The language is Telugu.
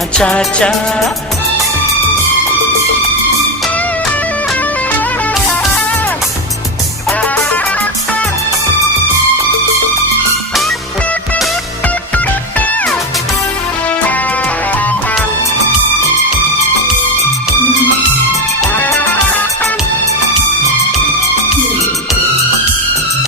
cha cha cha